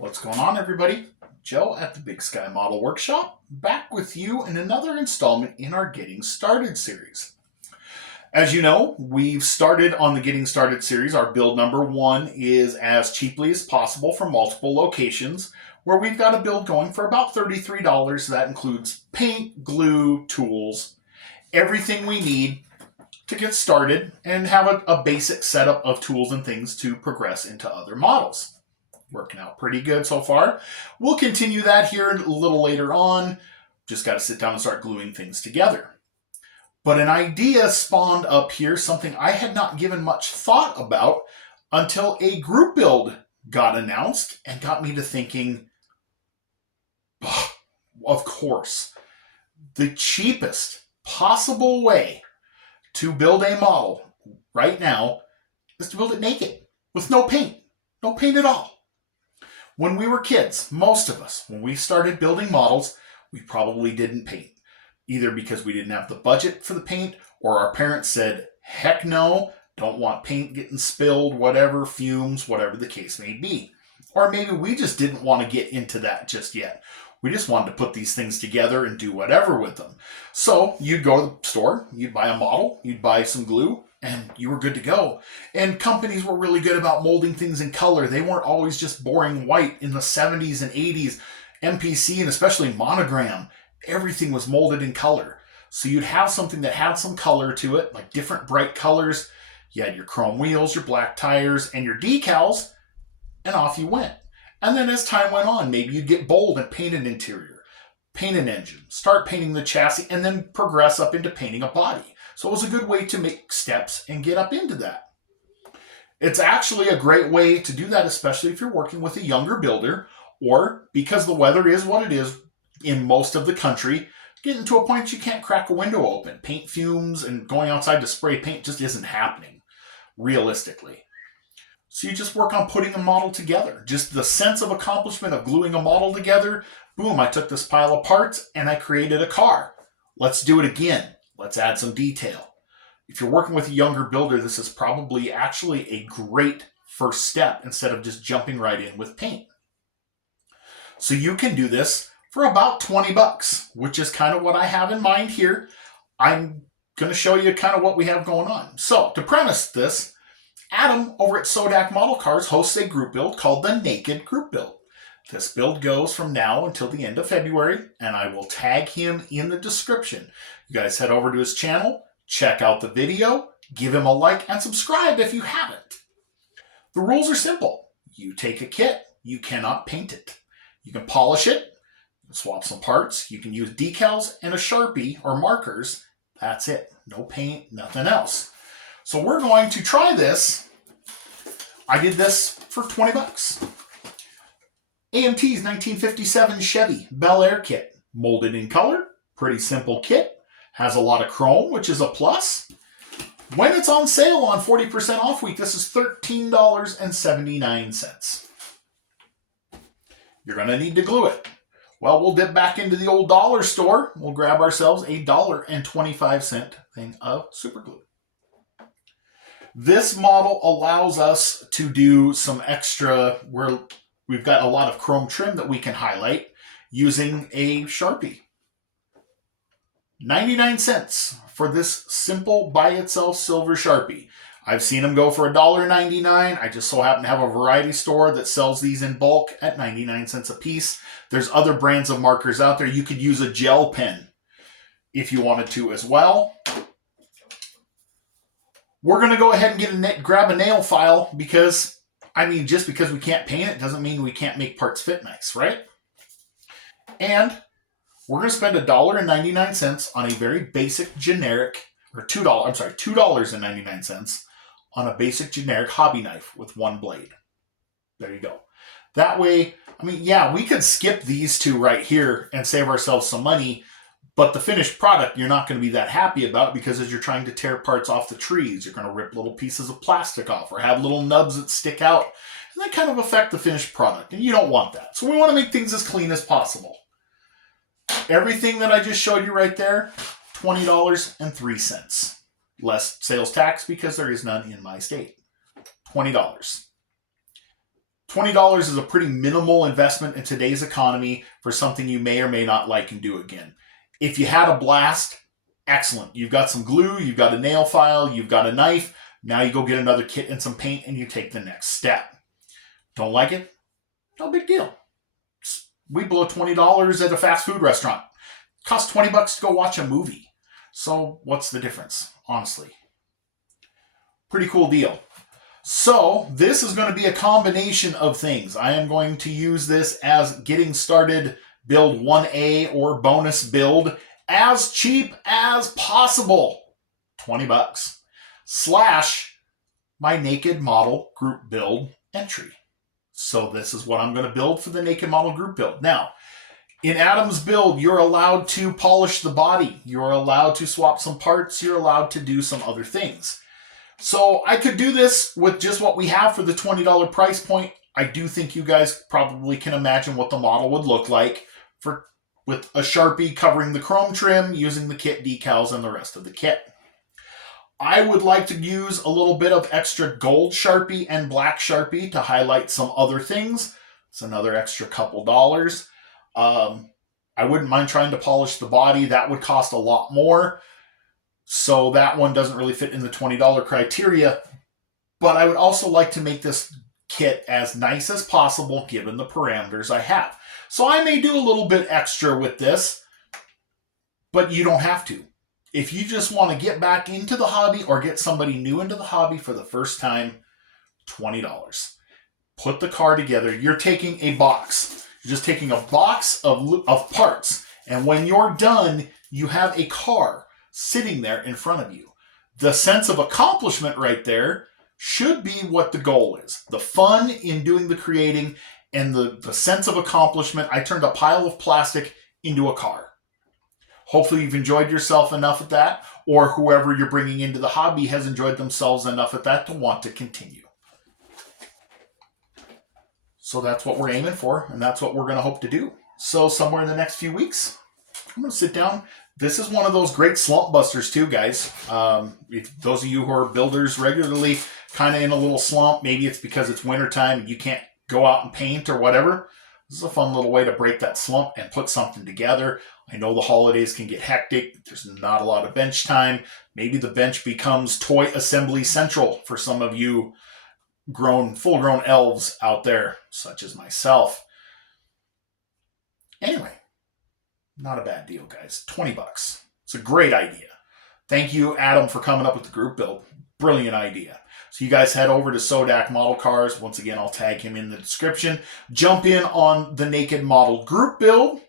What's going on, everybody? Joe at the Big Sky Model Workshop, back with you in another installment in our Getting Started series. As you know, we've started on the Getting Started series. Our build number 1 is as cheaply as possible from multiple locations, where we've got a build going for about $33. That includes paint, glue, tools, everything we need to get started and have a basic setup of tools and things to progress into other models. Working out pretty good so far. We'll continue that here a little later on. Just got to sit down and start gluing things together. But an idea spawned up here, something I had not given much thought about until a group build got announced and got me to thinking, of course, the cheapest possible way to build a model right now is to build it naked with no paint. No paint at all. When we were kids, most of us, when we started building models, we probably didn't paint. Either because we didn't have the budget for the paint, or our parents said, heck no, don't want paint getting spilled, whatever, fumes, whatever the case may be. Or maybe we just didn't want to get into that just yet. We just wanted to put these things together and do whatever with them. So you'd go to the store, you'd buy a model, you'd buy some glue, and you were good to go. And companies were really good about molding things in color. They weren't always just boring white. In the 70s and 80s, MPC and especially Monogram, everything was molded in color. So you'd have something that had some color to it, like different bright colors. You had your chrome wheels, your black tires, and your decals, and off you went. And then as time went on, maybe you'd get bold and paint an interior, paint an engine, start painting the chassis, and then progress up into painting a body. So it was a good way to make steps and get up into that. It's actually a great way to do that, especially if you're working with a younger builder, or because the weather is what it is in most of the country, getting to a point you can't crack a window open. Paint fumes and going outside to spray paint just isn't happening, realistically. So you just work on putting a model together. Just the sense of accomplishment of gluing a model together. Boom, I took this pile of parts and I created a car. Let's do it again. Let's add some detail. If you're working with a younger builder, this is probably actually a great first step instead of just jumping right in with paint. So you can do this for about $20, which is kind of what I have in mind here. I'm going to show you kind of what we have going on. So to premise this, Adam over at SoDak Model Cars hosts a group build called the Naked Group Build. This build goes from now until the end of February, and I will tag him in the description. You guys head over to his channel, check out the video, give him a like, and subscribe if you haven't. The rules are simple. You take a kit, you cannot paint it. You can polish it, swap some parts, you can use decals and a Sharpie or markers. That's it. No paint, nothing else. So we're going to try this. I did this for $20. AMT's 1957 Chevy Bel Air kit. Molded in color. Pretty simple kit. Has a lot of chrome, which is a plus. When it's on sale on 40% off week, this is $13.79. You're going to need to glue it. Well, we'll dip back into the old dollar store. We'll grab ourselves a $1.25 thing of super glue. This model allows us to do some extra, where we've got a lot of chrome trim that we can highlight using a Sharpie. 99 cents for this simple by itself silver Sharpie. I've seen them go for $1.99. I just so happen to have a variety store that sells these in bulk at 99 cents a piece. There's other brands of markers out there. You could use a gel pen if you wanted to as well. We're going to go ahead and grab a nail file because, just because we can't paint it doesn't mean we can't make parts fit nice, right? And we're going to spend $1.99 on a very basic generic, or $2.99 on a basic generic hobby knife with one blade. There you go. That way, we could skip these two right here and save ourselves some money. But the finished product, you're not going to be that happy about, because as you're trying to tear parts off the trees, you're going to rip little pieces of plastic off or have little nubs that stick out. And that kind of affect the finished product. And you don't want that. So we want to make things as clean as possible. Everything that I just showed you right there, $20.03. Less sales tax because there is none in my state. $20. $20 is a pretty minimal investment in today's economy for something you may or may not like and do again. If you had a blast, excellent. You've got some glue, you've got a nail file, you've got a knife. Now you go get another kit and some paint and you take the next step. Don't like it? No big deal. We blow $20 at a fast food restaurant. It costs $20 to go watch a movie. So what's the difference, honestly? Pretty cool deal. So this is going to be a combination of things. I am going to use this as getting started build 1A or bonus build as cheap as possible. $20. / my naked model group build entry. So this is what I'm going to build for the naked model group build. Now, in Adam's build, you're allowed to polish the body. You're allowed to swap some parts. You're allowed to do some other things. So I could do this with just what we have for the $20 price point. I do think you guys probably can imagine what the model would look like with a Sharpie covering the chrome trim, using the kit decals and the rest of the kit. I would like to use a little bit of extra gold Sharpie and black Sharpie to highlight some other things. It's another extra couple dollars. I wouldn't mind trying to polish the body. That would cost a lot more. So that one doesn't really fit in the $20 criteria. But I would also like to make this kit as nice as possible given the parameters I have. So I may do a little bit extra with this, but you don't have to. If you just want to get back into the hobby or get somebody new into the hobby for the first time, $20. Put the car together. You're taking a box. You're just taking a box of parts. And when you're done, you have a car sitting there in front of you. The sense of accomplishment right there should be what the goal is. The fun in doing the creating and the sense of accomplishment. I turned a pile of plastic into a car. Hopefully you've enjoyed yourself enough at that, or whoever you're bringing into the hobby has enjoyed themselves enough at that to want to continue. So that's what we're aiming for, and that's what we're going to hope to do. So somewhere in the next few weeks, I'm going to sit down. This is one of those great slump busters too, guys. If those of you who are builders regularly, kind of in a little slump, maybe it's because it's wintertime and you can't go out and paint or whatever. This is a fun little way to break that slump and put something together. I know the holidays can get hectic. There's not a lot of bench time. Maybe the bench becomes toy assembly central for some of you full-grown elves out there, such as myself. Anyway, not a bad deal, guys. $20. It's a great idea. Thank you, Adam, for coming up with the group build. Brilliant idea. So you guys head over to SoDak Model Cars. Once again, I'll tag him in the description. Jump in on the naked model group build.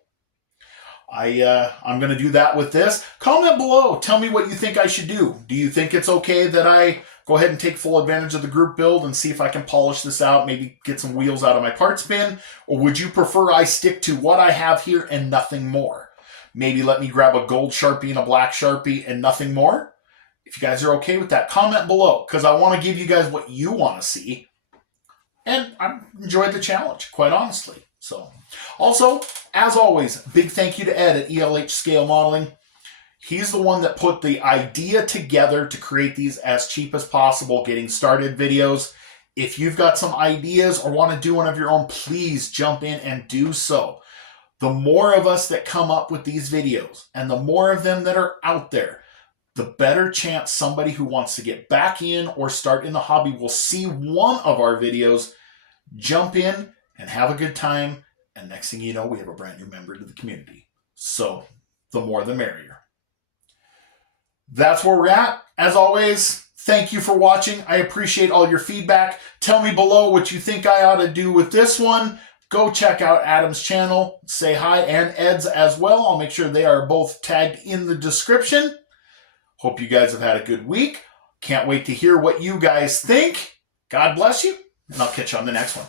I'm going to do that with this. Comment below. Tell me what you think I should do. Do you think it's okay that I go ahead and take full advantage of the group build and see if I can polish this out, maybe get some wheels out of my parts bin? Or would you prefer I stick to what I have here and nothing more? Maybe let me grab a gold Sharpie and a black Sharpie and nothing more? If you guys are okay with that, comment below, because I want to give you guys what you want to see. And I enjoyed the challenge, quite honestly. So, also, as always, big thank you to Ed at ELH Scale Modeling. He's the one that put the idea together to create these as cheap as possible, getting started videos. If you've got some ideas or want to do one of your own, please jump in and do so. The more of us that come up with these videos and the more of them that are out there, the better chance somebody who wants to get back in or start in the hobby will see one of our videos, jump in, and have a good time. And next thing you know, we have a brand new member to the community. So the more the merrier. That's where we're at. As always, thank you for watching. I appreciate all your feedback. Tell me below what you think I ought to do with this one. Go check out Adam's channel. Say hi, and Ed's as well. I'll make sure they are both tagged in the description. Hope you guys have had a good week. Can't wait to hear what you guys think. God bless you, and I'll catch you on the next one.